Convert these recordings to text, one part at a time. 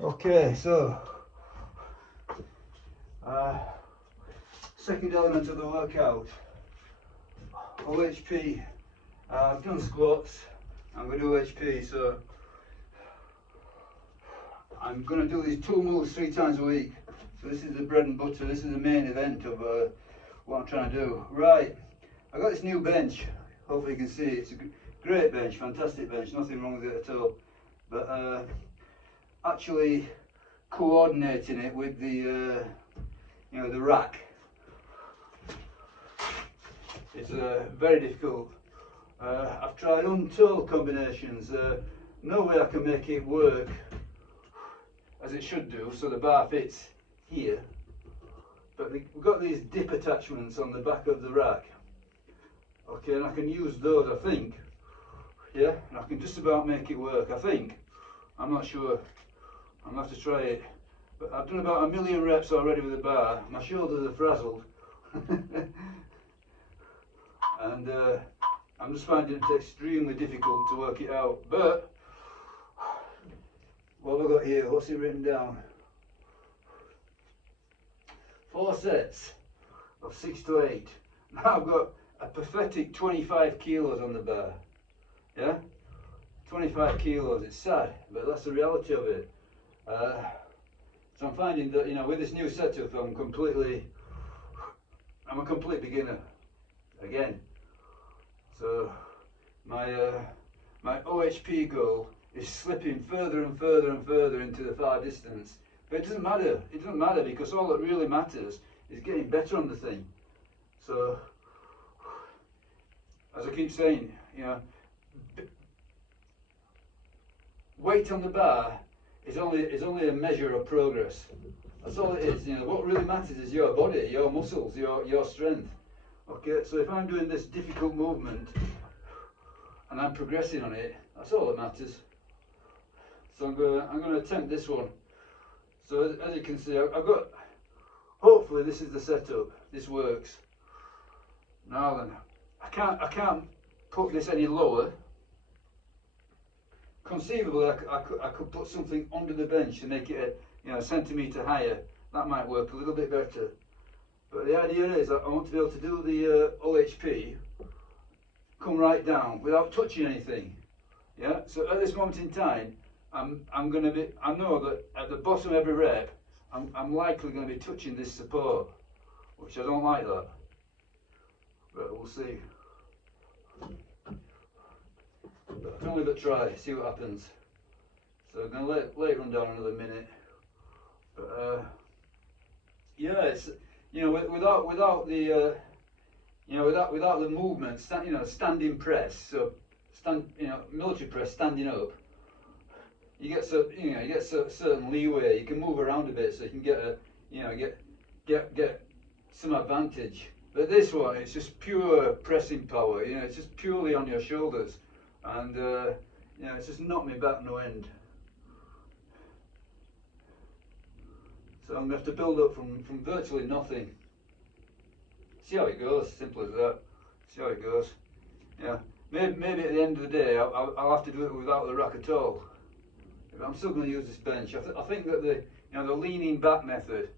Okay, so second element of the workout, OHP. I've done squats, I'm going to do OHP, so I'm going to do these two moves 3 times a week. So this is the bread and butter, this is the main event of what I'm trying to do. Right, I got this new bench, hopefully you can see it. It's a great bench, fantastic bench, nothing wrong with it at all. But actually coordinating it with the the rack, it's very difficult. I've tried untold combinations, no way I can make it work as it should do, so the bar fits here, but we've got these dip attachments on the back of the rack, okay, and I can use those, I think, yeah, and I can just about make it work, I think. I'm not sure, I'm going to have to try it, but I've done about 1,000,000 reps already with the bar. My shoulders are frazzled and I'm just finding it extremely difficult to work it out. But what have I got here? What's it written down? 4 sets of 6 to 8. Now I've got a pathetic 25 kilos on the bar. Yeah? 25 kilos. It's sad, but that's the reality of it. So I'm finding that, you know, with this new setup, I'm a complete beginner again. So my OHP goal is slipping further and further and further into the far distance. But it doesn't matter. It doesn't matter, because all that really matters is getting better on the thing. So, as I keep saying, you know, weight on the bar is only a measure of progress. That's all it is. You know, what really matters is your body, your muscles, your strength. Okay, so if I'm doing this difficult movement and I'm progressing on it, that's all that matters. So I'm going to attempt this one. So as you can see, I've got, hopefully this is the setup. This works. Now then, I can't put this any lower. Conceivably, I could put something under the bench to make it a centimetre higher. That might work a little bit better. But the idea is that I want to be able to do the OHP, come right down without touching anything. Yeah. So at this moment in time, I'm going to be. I know that at the bottom of every rep, I'm likely going to be touching this support, which I don't like that. But we'll see. But I can only but try. See what happens. So I'm going to let it run down another minute. But yeah, it's. Without the without the movement, standing press, so military press, standing up, you get certain leeway. You can move around a bit, so you can get some advantage. But this one, it's just pure pressing power. It's just purely on your shoulders, and it's just knocked me back no end. So I'm going to have to build up from virtually nothing. See how it goes, simple as that. See how it goes. Yeah, maybe at the end of the day I'll have to do it without the rack at all. But I'm still going to use this bench. I think that the leaning back method.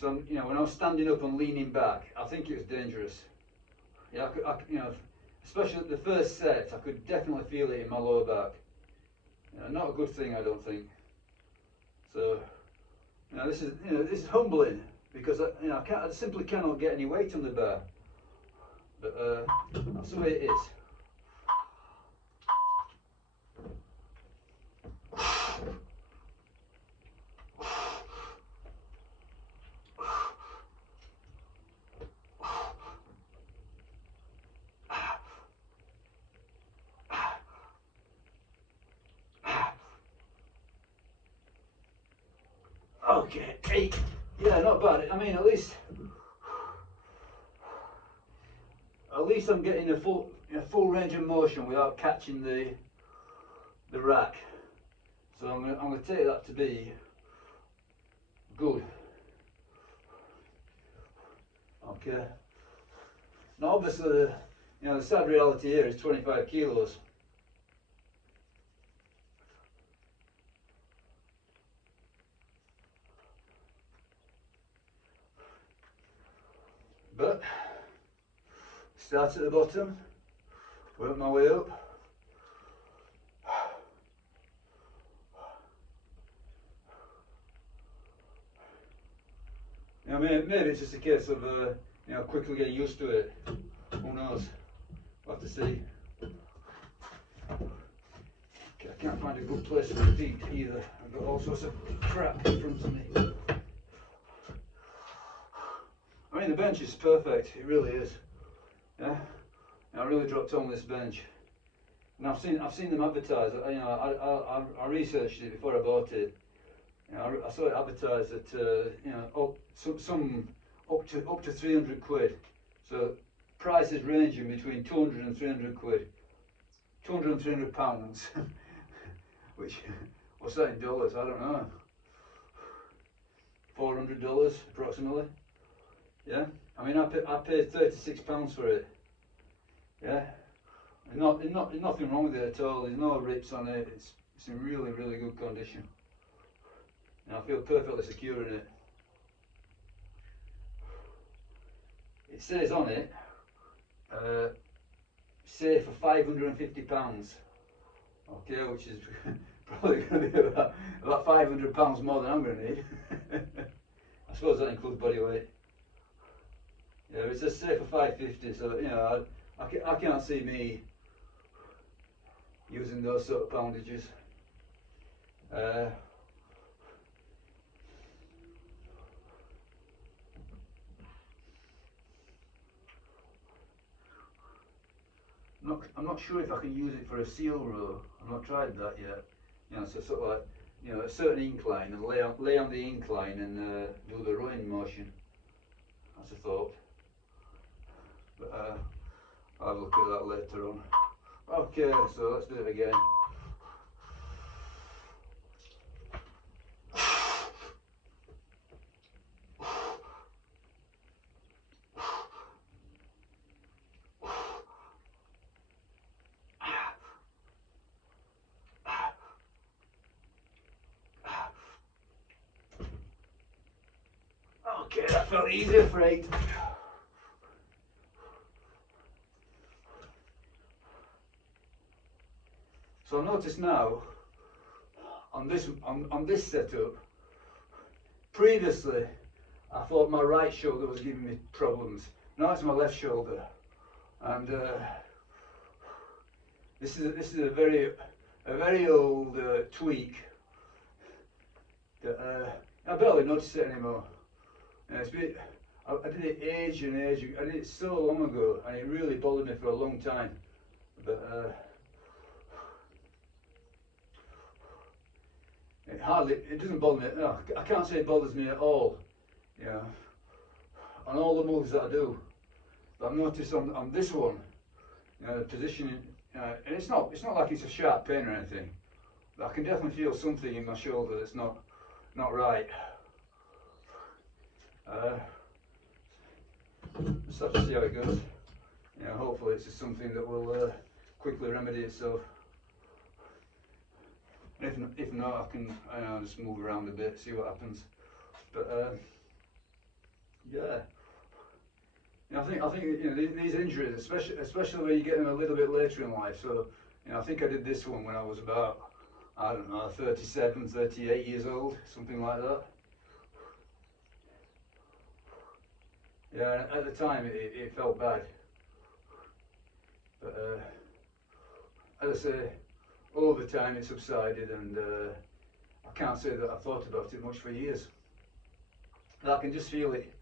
So when I was standing up and leaning back, I think it was dangerous. Yeah, especially at the first set, I could definitely feel it in my lower back. Not a good thing, I don't think. So. This is humbling, because I simply cannot get any weight on the bar. But that's the way it is. Okay, 8. Yeah, not bad. I mean, at least I'm getting a full range of motion without catching the rack. So I'm going to take that to be good. Okay. Now, obviously, the sad reality here is 25 kilos. But start at the bottom, work my way up. Now maybe it's just a case of quickly getting used to it. Who knows? We'll have to see. Okay, I can't find a good place for the feet either. I've got all sorts of crap in front of me. I mean, the bench is perfect. It really is. Yeah. And I really dropped on this bench. And I've seen them advertised. I researched it before I bought it. I saw it advertised at some up to 300 quid. So prices ranging between 200 and 300 quid. 200 and 300 pounds. Which, what's that in dollars? I don't know. $400 approximately. Yeah. I mean, I paid £36 for it. Yeah. And nothing wrong with it at all. There's no rips on it. It's in really, really good condition. And I feel perfectly secure in it. It says on it, safe for £550. Okay, which is probably going to be about £500 more than I'm going to need. I suppose that includes body weight. Yeah, it says safe for £550, so I can't see me using those sort of poundages. I'm not sure if I can use it for a seal row. I've not tried that yet. So sort of like, a certain incline and lay on the incline and do the rowing motion. That's a thought. But I'll have a look at that later on. Okay, so let's do it again. Okay, that felt easier for 8. So I notice now on this setup, previously I thought my right shoulder was giving me problems. Now it's my left shoulder, and this is a very old tweak that I barely notice it anymore. It's been, I did it age and age. I did it so long ago, and it really bothered me for a long time. But it doesn't bother me. No, I can't say it bothers me at all. On all the moves that I do. But I've noticed on this one, the positioning, and it's not like it's a sharp pain or anything. But I can definitely feel something in my shoulder that's not right. Just have to see how it goes. Hopefully it's just something that will quickly remedy itself. If not, I can just move around a bit, see what happens. But yeah, I think these injuries, especially when you get them a little bit later in life. So I think I did this one when I was about, I don't know, 37, 38 years old, something like that. Yeah, at the time it felt bad, but as I say, over time it subsided, and I can't say that I've thought about it much for years. But I can just feel it,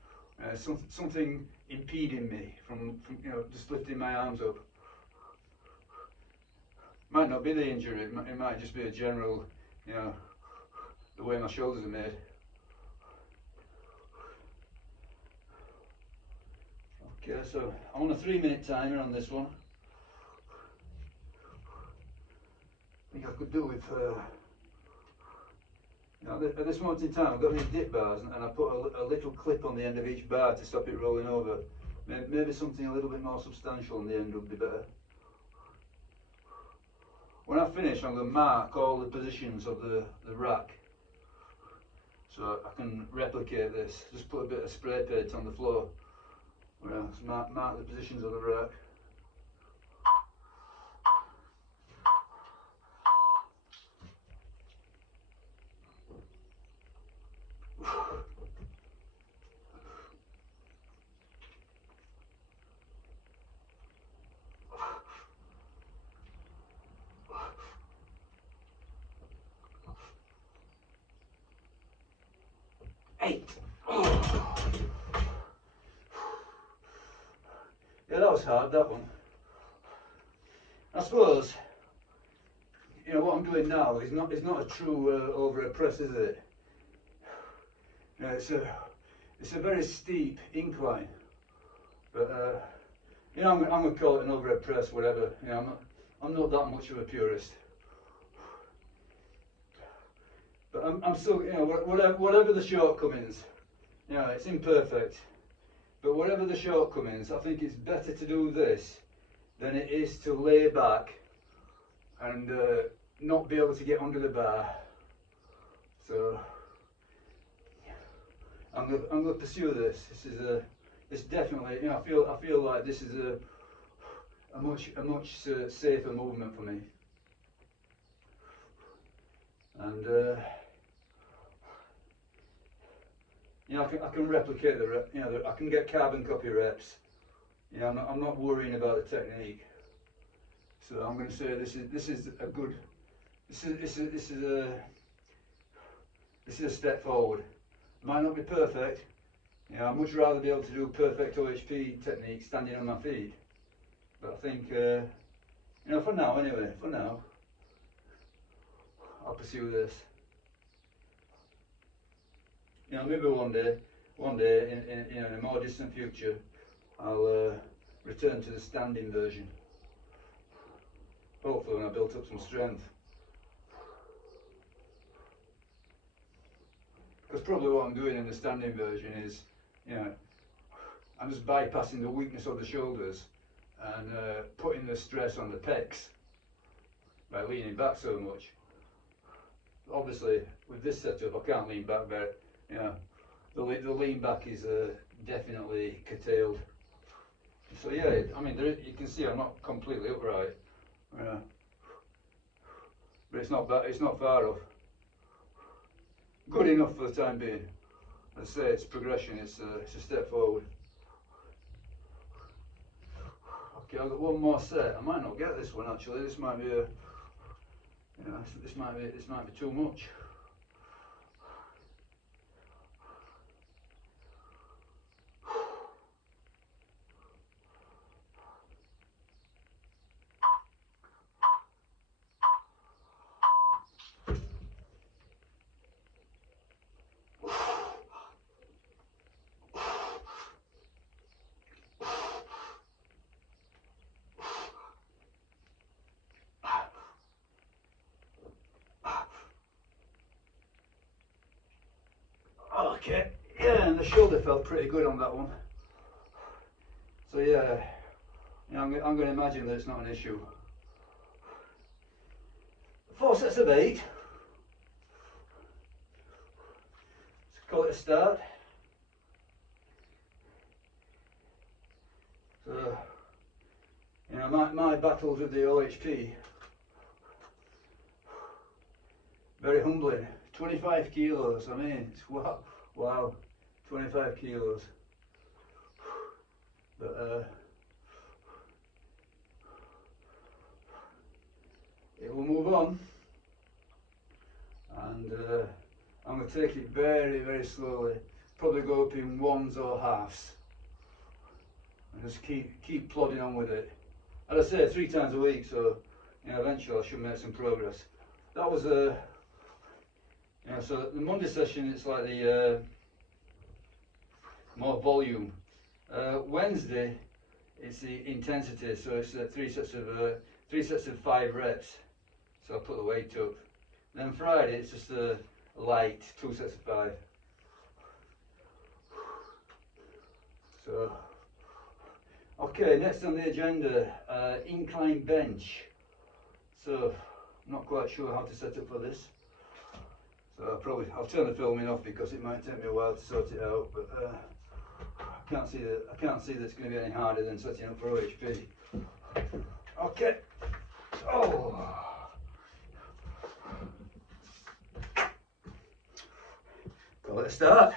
something impeding me from just lifting my arms up. Might not be the injury, it might just be a general, the way my shoulders are made. Okay, so I'm on a 3-minute timer on this one. I think I could do with, at this moment in time I've got these dip bars, and I put a little clip on the end of each bar to stop it rolling over. Maybe something a little bit more substantial on the end would be better. When I finish, I'm going to mark all the positions of the rack, so I can replicate this. Just put a bit of spray paint on the floor, Well, let's mark the positions of the rack. Eight. Oh. Yeah, that was hard, that one. I suppose, you know, what I'm doing now is not a true overhead press, is it? You know, it's a very steep incline, but you know, I'm gonna call it an overhead press, whatever. You know, I'm not that much of a purist, but I'm still, you know, whatever the shortcomings, you know, it's imperfect, but whatever the shortcomings, I think it's better to do this than it is to lay back and not be able to get under the bar. So I'm gonna pursue this. This definitely, you know, I feel like this is a much safer movement for me. And you know, I can replicate the rep, you know, I can get carbon copy reps. You know, I'm not worrying about the technique. So I'm going to say this is a good, this is a step forward. It might not be perfect. You know, I'd much rather be able to do perfect OHP technique standing on my feet. But I think, you know, for now anyway, for now, I'll pursue this. You know, maybe one day in, you know, in a more distant future, I'll return to the standing version. Hopefully when I built up some strength. Because probably what I'm doing in the standing version is, you know, I'm just bypassing the weakness of the shoulders and putting the stress on the pecs by leaning back so much. Obviously, with this setup, I can't lean back very, you know, the lean back is definitely curtailed. So yeah, I mean, you can see I'm not completely upright, but it's not bad, it's not far off. Good enough for the time being. Let's say it's progression, it's a step forward. Okay, I've got one more set. I might not get this one actually. This might be a, you know, this might be too much. Okay, yeah, and the shoulder felt pretty good on that one. So yeah, you know, I'm going to imagine that it's not an issue. 4 sets of 8. Let's call it a start. So, you know, my battles with the OHP, very humbling. 25 kilos, I mean, it's wow, 25 kilos. But it will move on, and I'm going to take it very, very slowly. Probably go up in ones or halves, and just keep plodding on with it. As I say, 3 times a week, so you know, eventually I should make some progress. That was you know, so the Monday session, it's like the more volume. Wednesday, it's the intensity, so it's 3 sets of 5 reps. So I put the weight up. Then Friday, it's just a light 2 sets of 5. So, okay, next on the agenda, incline bench. So, I'm not quite sure how to set up for this. So I'll turn the filming off because it might take me a while to sort it out. But can't see that it's going to be any harder than setting up for OHP. Okay. Oh. Call it a start.